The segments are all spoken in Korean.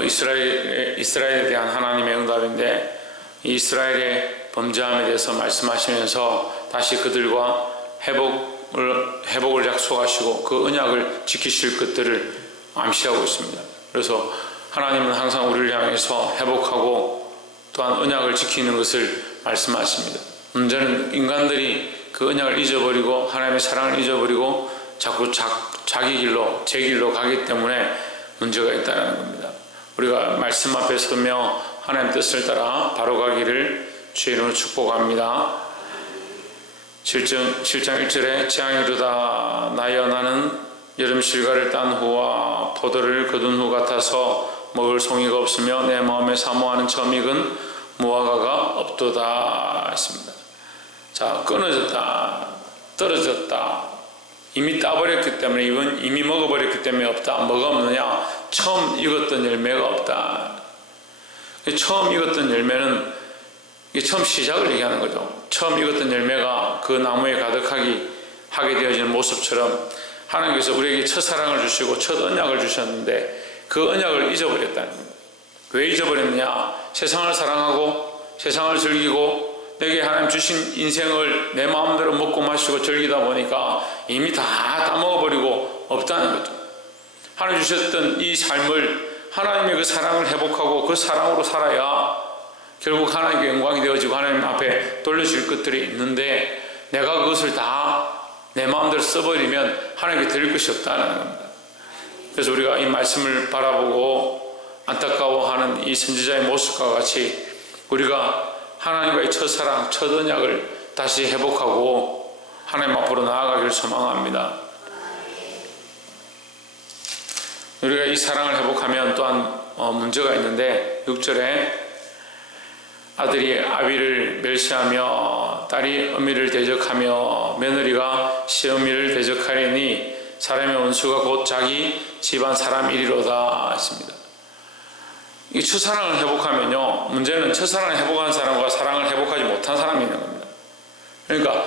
이스라엘에 대한 하나님의 응답인데, 이스라엘의 범죄함에 대해서 말씀하시면서 다시 그들과 회복을 약속하시고 그 언약을 지키실 것들을 암시하고 있습니다. 그래서 하나님은 항상 우리를 향해서 회복하고 또한 언약을 지키는 것을 말씀하십니다. 문제는 인간들이 그 언약을 잊어버리고 하나님의 사랑을 잊어버리고 자꾸 자기 길로, 제 길로 가기 때문에 문제가 있다는 겁니다. 우리가 말씀 앞에 서며 하나님 뜻을 따라 바로 가기를 주의 이름으로 축복합니다. 7장 1절에 재앙이 이르다 나여 나는 여름 실과를 딴 후와 포도를 거둔 후 같아서 먹을 송이가 없으며 내 마음에 사모하는 처음익은 무화과가 없도다 했습니다. 자, 끊어졌다, 떨어졌다, 이미 따버렸기 때문에, 이미 먹어버렸기 때문에 없다. 뭐가 없느냐? 처음 익었던 열매가 없다. 처음 익었던 열매는 이게 처음 시작을 얘기하는 거죠. 처음 익었던 열매가 그 나무에 하게 되어지는 모습처럼 하나님께서 우리에게 첫사랑을 주시고 첫 언약을 주셨는데 그 언약을 잊어버렸다는 거예요. 왜 잊어버렸느냐? 세상을 사랑하고 세상을 즐기고 내게 하나님 주신 인생을 내 마음대로 먹고 마시고 즐기다 보니까 이미 다 따먹어버리고 없다는 거죠. 하나님 주셨던 이 삶을, 하나님의 그 사랑을 회복하고 그 사랑으로 살아야 결국 하나님께 영광이 되어지고 하나님 앞에 돌려질 것들이 있는데, 내가 그것을 다 내 마음대로 써버리면 하나님께 드릴 것이 없다는 겁니다. 그래서 우리가 이 말씀을 바라보고 안타까워하는 이 선지자의 모습과 같이 우리가 하나님과의 첫사랑, 첫 언약을 다시 회복하고 하나님 앞으로 나아가기를 소망합니다. 우리가 이 사랑을 회복하면 또한 문제가 있는데, 6절에 아들이 아비를 멸시하며 딸이 어미를 대적하며 며느리가 시어미를 대적하리니 사람의 원수가 곧 자기 집안 사람이리로다 했습니다. 이 첫사랑을 회복하면요, 문제는 첫사랑을 회복한 사람과 사랑을 회복하지 못한 사람이 있는 겁니다. 그러니까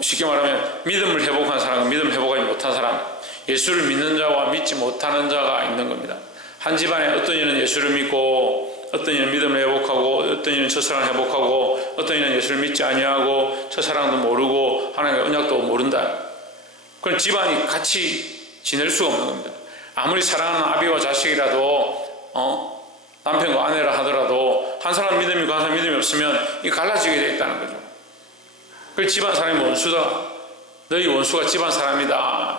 쉽게 말하면 믿음을 회복한 사람과 믿음을 회복하지 못한 사람, 예수를 믿는 자와 믿지 못하는 자가 있는 겁니다. 한 집안에 어떤 이는 예수를 믿고 어떤 이는 믿음을 회복하고 어떤 이는 첫사랑을 회복하고 어떤 이는 예수를 믿지 아니하고 첫사랑도 모르고 하나님의 언약도 모른다. 그럼 집안이 같이 지낼 수가 없는 겁니다. 아무리 사랑하는 아비와 자식이라도 남편과 아내라 하더라도 한 사람 믿음이 있고 한 사람 믿음이 없으면 이 갈라지게 되어 있다는 거죠. 그 집안 사람이 원수다. 너희 원수가 집안 사람이다.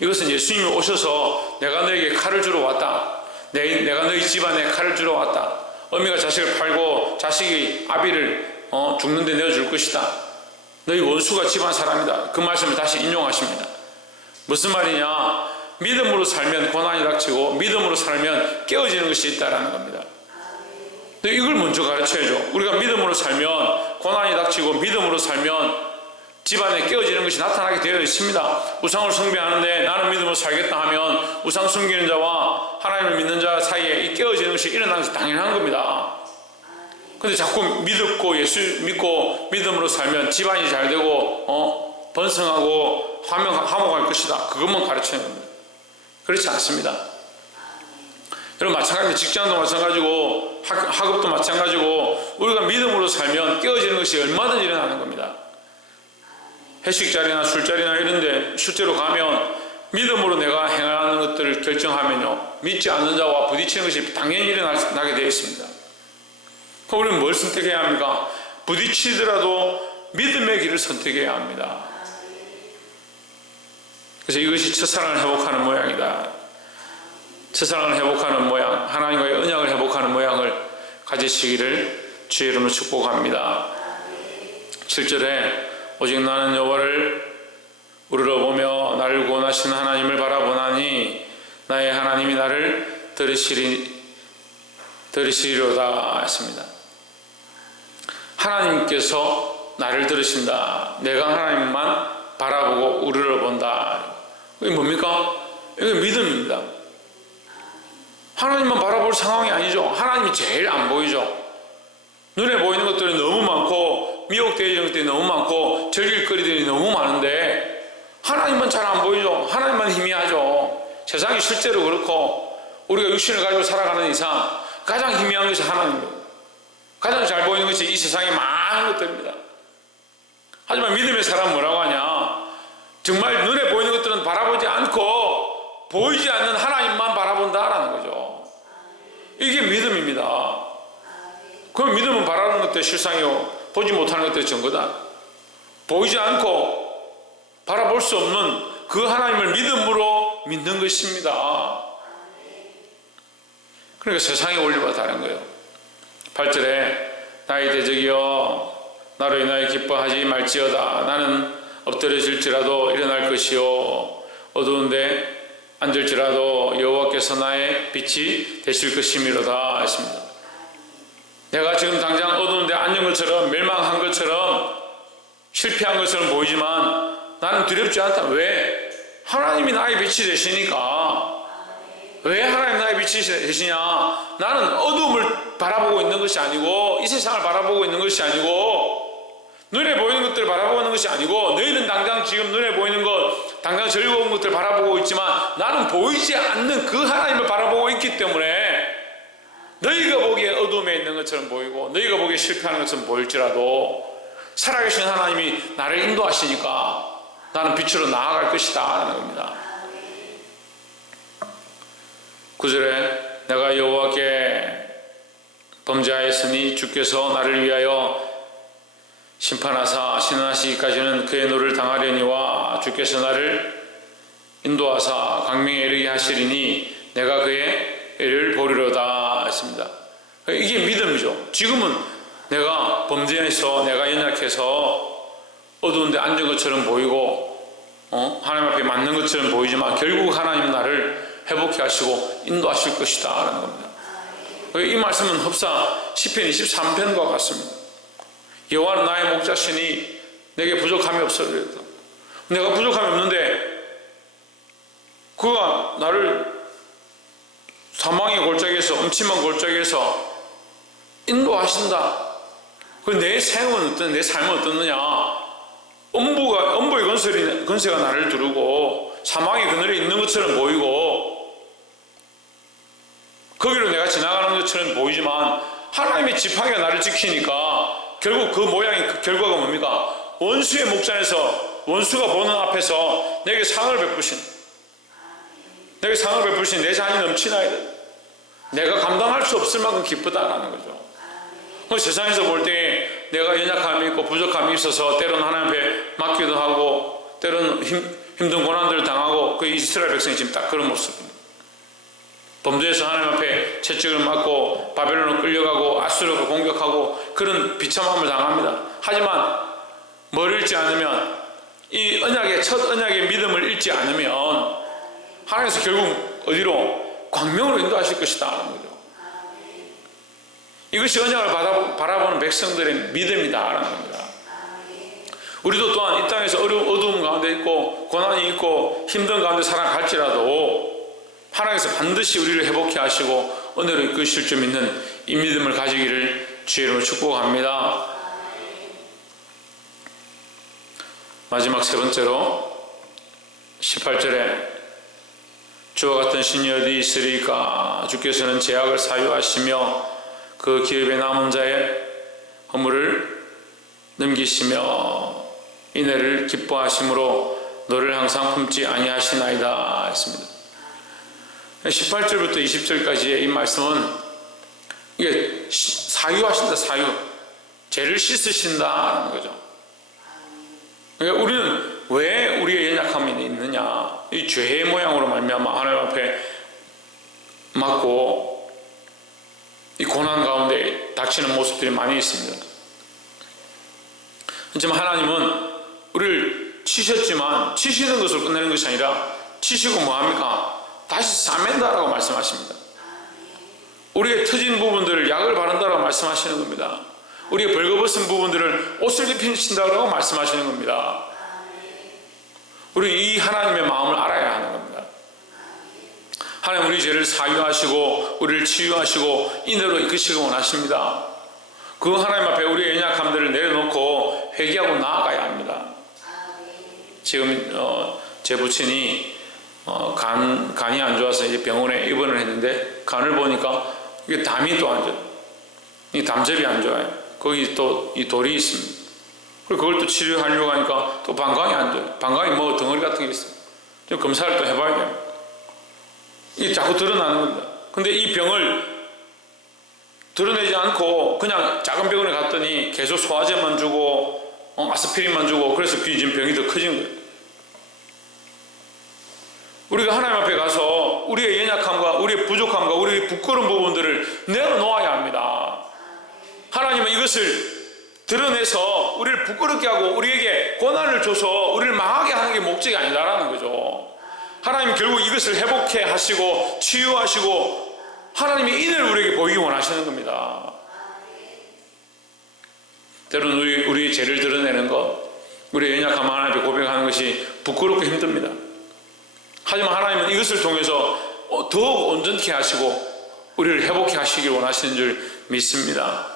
이것은 예수님이 오셔서 내가 너에게 칼을 주러 왔다. 내가 너희 집안에 칼을 주러 왔다. 어미가 자식을 팔고 자식이 아비를 죽는데 내어줄 것이다. 너희 원수가 집안 사람이다. 그 말씀을 다시 인용하십니다. 무슨 말이냐? 믿음으로 살면 고난이 닥치고 믿음으로 살면 깨어지는 것이 있다는 겁니다. 이걸 먼저 가르쳐야죠. 우리가 믿음으로 살면 고난이 닥치고 믿음으로 살면 집안에 깨어지는 것이 나타나게 되어 있습니다. 우상을 숭배하는데 나는 믿음으로 살겠다 하면 우상 숨기는 자와 하나님을 믿는 자 사이에 이 깨어지는 것이 일어나는 것이 당연한 겁니다. 근데 자꾸 믿고 예수 믿고 믿음으로 살면 집안이 잘 되고 번성하고 화목할 것이다. 그것만 가르치는 겁니다. 그렇지 않습니다. 여러분, 마찬가지 직장도 마찬가지고 학업도 마찬가지고 우리가 믿음으로 살면 깨어지는 것이 얼마든지 일어나는 겁니다. 회식 자리나 술자리나 이런데 실제로 가면 믿음으로 내가 행하는 것들을 결정하면요, 믿지 않는 자와 부딪히는 것이 당연히 일어나게 되어 있습니다. 그럼 우리는 뭘 선택해야 합니까? 부딪히더라도 믿음의 길을 선택해야 합니다. 그래서 이것이 첫사랑을 회복하는 모양이다. 첫사랑을 회복하는 모양, 하나님과의 언약을 회복하는 모양을 가지시기를 주의 이름으로 축복합니다. 7절에 오직 나는 여호와를 우러러보며 나를 구원하신 하나님을 바라보나니 나의 하나님이 나를 들으시리로다 했습니다. 하나님께서 나를 들으신다. 내가 하나님만 바라보고 우러러본다. 이게 뭡니까? 이게 믿음입니다. 하나님만 바라볼 상황이 아니죠. 하나님이 제일 안 보이죠. 눈에 보이는 것들이 너무 많고 미혹되어지는 것들이 너무 많고 즐길 거리들이 너무 많은데 하나님만 잘 안 보이죠. 하나님만 희미하죠. 세상이 실제로 그렇고 우리가 육신을 가지고 살아가는 이상 가장 희미한 것이 하나님입니다. 가장 잘 보이는 것이 이 세상의 많은 것들입니다. 하지만 믿음의 사람은 뭐라고 하냐? 정말 눈에 보이는 것들은 바라보지 않고 보이지 않는 하나님만 바라본다라는 거죠. 이게 믿음입니다. 그럼 믿음은 바라보는 것들의 실상이요, 보지 못하는 것들의 증거다. 보이지 않고 바라볼 수 없는 그 하나님을 믿음으로 믿는 것입니다. 그러니까 세상의 원리와 다른 거예요. 8절에 나의 대적이여 나로 인하여 기뻐하지 말지어다. 나는 엎드려질지라도 일어날 것이요 어두운데 앉을지라도 여호와께서 나의 빛이 되실 것이미로다 했습니다. 내가 지금 당장 어두운데 앉은 것처럼 멸망한 것처럼 실패한 것처럼 보이지만 나는 두렵지 않다. 왜? 하나님이 나의 빛이 되시니까. 왜 하나님 나의 빛이 되시냐? 나는 어둠을 바라보고 있는 것이 아니고 이 세상을 바라보고 있는 것이 아니고 눈에 보이는 것들을 바라보는 것이 아니고 너희는 당장 지금 눈에 보이는 것 당장 즐거운 것들을 바라보고 있지만 나는 보이지 않는 그 하나님을 바라보고 있기 때문에 너희가 보기에 어둠에 있는 것처럼 보이고 너희가 보기에 실패하는 것처럼 보일지라도 살아계신 하나님이 나를 인도하시니까 나는 빛으로 나아갈 것이다 라는 겁니다. 9절에 내가 여호와께 범죄하였으니 주께서 나를 위하여 심판하사 신원하시기까지는 그의 노를 당하려니와 주께서 나를 인도하사 광명에 이르게 하시리니 내가 그의 애를 보리로다 했습니다. 이게 믿음이죠. 지금은 내가 범죄해서 내가 연약해서 어두운데 앉은 것처럼 보이고 하나님 앞에 맞는 것처럼 보이지만 결국 하나님 나를 회복해 하시고 인도하실 것이다 라는 겁니다. 이 말씀은 흡사 시편 23편과 같습니다. 여호와는 나의 목자시니 내게 부족함이 없으리로다. 내가 부족함이 없는데 그가 나를 사망의 골짜기에서 음침한 골짜기에서 인도하신다. 내 생은 어떤 내 삶은 어떻느냐? 엄부의 건세가 나를 두르고 사망의 그늘에 있는 것처럼 보이고 거기로 내가 지나가는 것처럼 보이지만 하나님의 지팡이가 나를 지키니까 결국 그 모양이 그 결과가 뭡니까? 원수의 목전에서 원수가 보는 앞에서 내게 상을 베푸신 내 잔이 넘치나이다. 내가 감당할 수 없을 만큼 기쁘다라는 거죠. 세상에서 볼 때 내가 연약함이 있고 부족함이 있어서 때로는 하나님 앞에 맡기도 하고 때로는 힘든 고난들을 당하고 그 이스라엘 백성이 지금 딱 그런 모습입니다. 범죄에서 하나님 앞에 채찍을 맞고 바벨론으로 끌려가고 아수르가 공격하고 그런 비참함을 당합니다. 하지만 뭘 잃지 않으면 이 첫 언약의 믿음을 잃지 않으면 하나님께서 결국 어디로? 광명으로 인도하실 것이다 하는 거죠. 이것이 언약을 바라보는 백성들의 믿음이다 라는 겁니다. 우리도 또한 이 땅에서 어두움 가운데 있고 고난이 있고 힘든 가운데 살아갈지라도 하나님께서 반드시 우리를 회복해 하시고 은혜로 이끄실 줄 믿는 이 믿음을 가지기를 주의 이름으로 축복합니다. 마지막 세 번째로 18절에 주와 같은 신이 어디 있으리까? 주께서는 죄악을 사유하시며 그 기업에 남은 자의 허물을 넘기시며 인애를 기뻐하심으로 너를 항상 품지 아니하시나이다 했습니다. 18절부터 20절까지의 이 말씀은 이게 사유하신다. 사유, 죄를 씻으신다는 거죠. 그러니까 우리는 왜 우리의 연약함이 있느냐? 이 죄의 모양으로 말미암아 하나님 앞에 맞고 이 고난 가운데 닥치는 모습들이 많이 있습니다. 하지만 하나님은 우리를 치셨지만 치시는 것을 끝내는 것이 아니라 치시고 뭐합니까? 다시 싸맨다라고 말씀하십니다. 우리의 터진 부분들을 약을 바른다라고 말씀하시는 겁니다. 우리의 벌거벗은 부분들을 옷을 입히신다라고 말씀하시는 겁니다. 우리 이 하나님의 마음을 알아야 하는 겁니다. 하나님 우리 죄를 사유하시고 우리를 치유하시고 인내로 이끄시고 원하십니다. 그 하나님 앞에 우리의 연약함들을 내려놓고 회개하고 나아가야 합니다. 지금 제 부친이 간이 안 좋아서 이제 병원에 입원을 했는데 간을 보니까 이게 담이 또 안 좋아요. 이 담즙이 안 좋아요. 거기 또 이 돌이 있습니다. 그리고 그걸 또 치료하려고 하니까 또 방광이 안 좋아요. 방광이 뭐 덩어리 같은 게 있어요. 좀 검사를 또 해봐야 돼요. 이게 자꾸 드러나는 겁니다. 근데 이 병을 드러내지 않고 그냥 작은 병원에 갔더니 계속 소화제만 주고 아스피린만 주고 그래서 지금 병이 더 커진 거예요. 우리가 하나님 앞에 가서 우리의 연약함과 우리의 부족함과 우리의 부끄러운 부분들을 내려놓아야 합니다. 하나님은 이것을 드러내서 우리를 부끄럽게 하고 우리에게 고난을 줘서 우리를 망하게 하는 게 목적이 아니다라는 거죠. 하나님은 결국 이것을 회복해 하시고 치유하시고 하나님의 인을 우리에게 보이기 원하시는 겁니다. 때로는 우리의 죄를 드러내는 것, 우리의 연약함 하나님 앞에 고백하는 것이 부끄럽고 힘듭니다. 하지만 하나님은 이것을 통해서 더욱 온전케 하시고 우리를 회복해 하시길 원하시는 줄 믿습니다.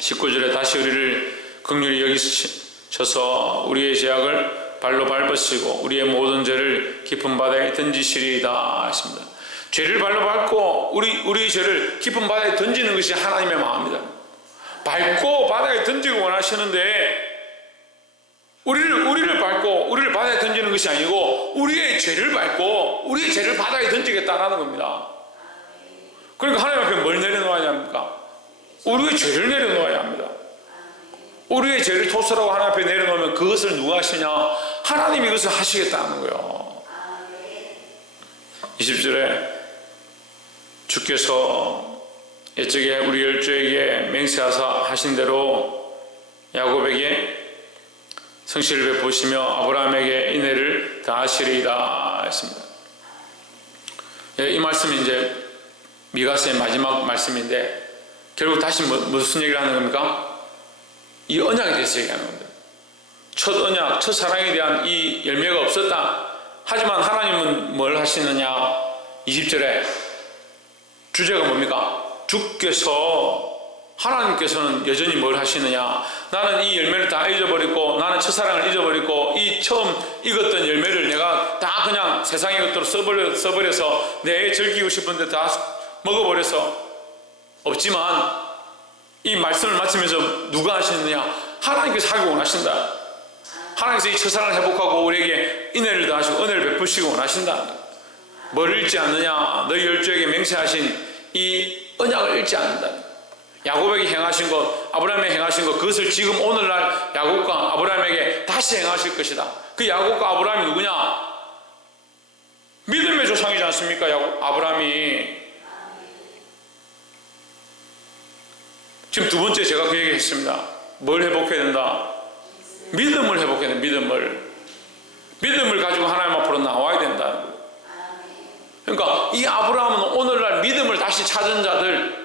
19절에 다시 우리를 긍휼히 여기셔서 우리의 죄악을 발로 밟으시고 우리의 모든 죄를 깊은 바다에 던지시리이다 하십니다. 죄를 발로 밟고 우리의 죄를 깊은 바다에 던지는 것이 하나님의 마음입니다. 밟고 바다에 던지고 원하시는데 우리를 밟고 우리를 바다에 던지는 것이 아니고 우리의 죄를 밟고 우리의 죄를 바다에 던지겠다라는 겁니다. 그러니까 하나님 앞에 뭘 내려놓아야 합니까? 우리의 죄를 내려놓아야 합니다. 우리의 죄를 토설하고 하나님 앞에 내려놓으면 그것을 누가 하시냐? 하나님이 그것을 하시겠다는 거예요. 20절에 주께서 옛적에 우리 열조에게 맹세하사 하신 대로 야곱에게 성실을 베푸시며 아브라함에게 인애를 다하시리이다 했습니다. 이 말씀이 이제 미가서의 마지막 말씀인데 결국 다시 무슨 얘기를 하는 겁니까? 이 언약에 대해서 얘기하는 겁니다. 첫 언약, 첫 사랑에 대한 이 열매가 없었다. 하지만 하나님은 뭘 하시느냐? 20절에 주제가 뭡니까? 하나님께서는 여전히 뭘 하시느냐? 나는 이 열매를 다 잊어버리고 나는 첫사랑을 잊어버리고 이 처음 익었던 열매를 내가 다 그냥 세상의 것들로 써버려서 내 즐기고 싶은데 다 먹어버려서 없지만 이 말씀을 마치면서 누가 하시느냐? 하나님께서 하기 원하신다. 하나님께서 이 첫사랑을 회복하고 우리에게 인애를 더하시고 은혜를 베푸시고 원하신다. 뭘 잃지 않느냐? 너희 열조에게 맹세하신 이 언약을 잃지 않는다. 야곱에게 행하신 것, 아브라함에게 행하신 것, 그것을 지금 오늘날 야곱과 아브라함에게 다시 행하실 것이다. 그 야곱과 아브라함이 누구냐? 믿음의 조상이지 않습니까? 아브라함이. 지금 두 번째 제가 그 얘기 했습니다. 뭘 회복해야 된다? 믿음을 회복해야 된다. 믿음을 가지고 하나님 앞으로 나와야 된다. 그러니까 이 아브라함은 오늘날 믿음을 다시 찾은 자들,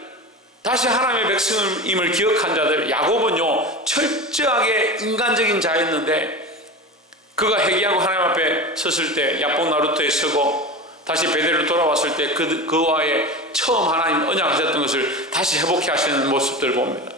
다시 하나님의 백성임을 기억한 자들, 야곱은요 철저하게 인간적인 자였는데 그가 회개하고 하나님 앞에 섰을 때 야복 나루터에 서고 다시 베델로 돌아왔을 때 그와의 처음 하나님 언약하셨던 것을 다시 회복해 하시는 모습들 봅니다.